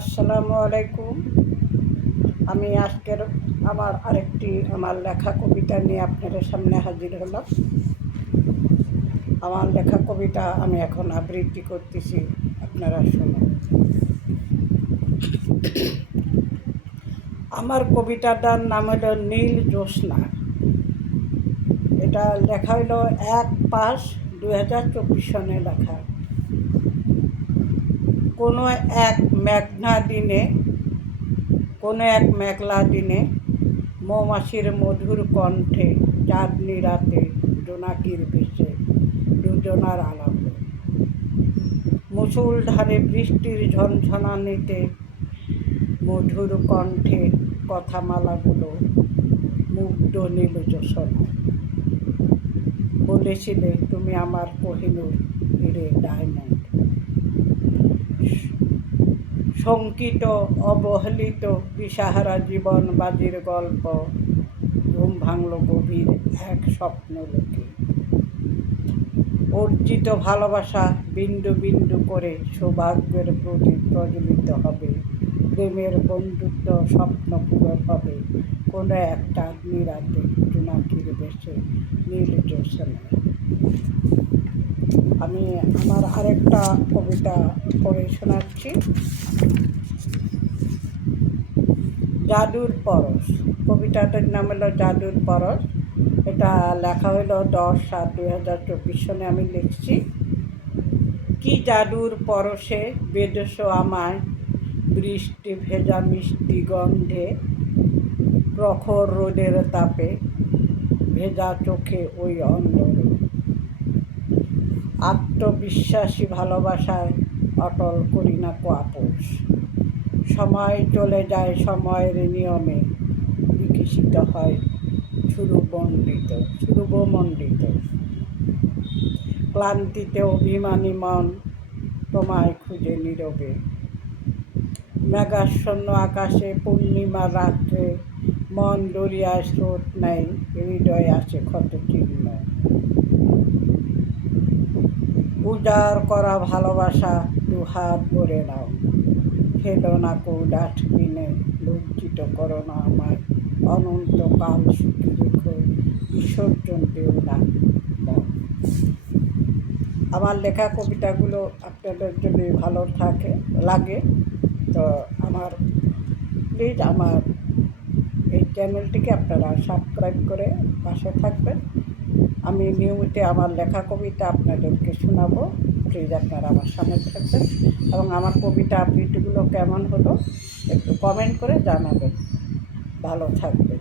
আসসালামু আলাইকুম। আমি আজকের আমার লেখা কবিতা নিয়ে আপনাদের সামনে হাজির হলাম। আমার লেখা কবিতা আমি এখন আবৃত্তি করতেছি, আপনারা শুনুন। আমার কবিতাটার নাম হলো নীল জ্যোৎস্না। এটা লেখা হলো 1/5/2024 সনে লেখা। কোনো এক মেঘলা দিনে মৌমাছির মধুর কণ্ঠে চাঁদনি রাতে জোনাকির ভেসে দুজনার আলাপে মুষলধারে বৃষ্টির ঝনঝনানিতে মধুর কণ্ঠে কথামালাগুলো মুগ্ধ নীল জ্যোৎস্না। বলেছিলে তুমি আমার কোহিনূর হিরে ডায়মন্ড। শঙ্কিত অবহেলিত দিশাহারা জীবন বাজির গল্প ঘুম ভাঙল গভীর এক স্বপ্ন লোকে। অর্জিত ভালোবাসা বিন্দু বিন্দু করে সৌভাগ্যের প্রদীপ প্রজ্বলিত হবে। প্রেমের বন্ধুত্ব স্বপ্ন পূরণ হবে কোনো একটা নিরাতে জোনাকির বেশে নীল জ্যোৎস্নায়। আমি আমার আরেকটা কবিতা পড়ে শোনাচ্ছি। জাদুর পরশ। কবিতাটার নাম হলো জাদুর পরশ। এটা লেখা হলো 10/7/2024 সনে আমি লিখছি। কি জাদুর পরশে বেদস আমায় বৃষ্টি ভেজা মিষ্টি গন্ধে, প্রখর রোদের তাপে ভেজা চোখে ওই অন্ধরে। আত্মবিশ্বাসী ভালোবাসায় অটল করি না কো আপোষ। সময় চলে যায় সময়ের নিয়মে, বিকশিত হয় ধ্রুবমণ্ডিত। ক্লান্তিতে অভিমানী মন তোমায় খুঁজে নীরবে। মেঘাচ্ছন্ন আকাশে পূর্ণিমার রাত্রে মন দরিয়ায় স্রোত নেয়, হৃদয়ে আছে ক্ষত চিহ্ন। উজাড় করা ভালোবাসা দুহাত ভরে নাও। ফেলো না কো ডাস্টবিনে, লজ্জিত করো না আমায়। অনন্তকাল সুখী রেখো, বিসর্জন দেও না। আমার লেখা কবিতাগুলো আপনাদের যদি ভালো লাগে তো প্লিজ আমার এই চ্যানেলটিকে আপনারা সাবস্ক্রাইব করে পাশে থাকবেন। আমি নিয়মিত আমার লেখা কবিতা আপনাদেরকে শোনাবো। প্লিজ আপনারা আমার সামনে থাকবেন এবং আমার কবিতা আবৃত্তিগুলো কেমন হলো একটু কমেন্ট করে জানাবেন। ভালো থাকবেন।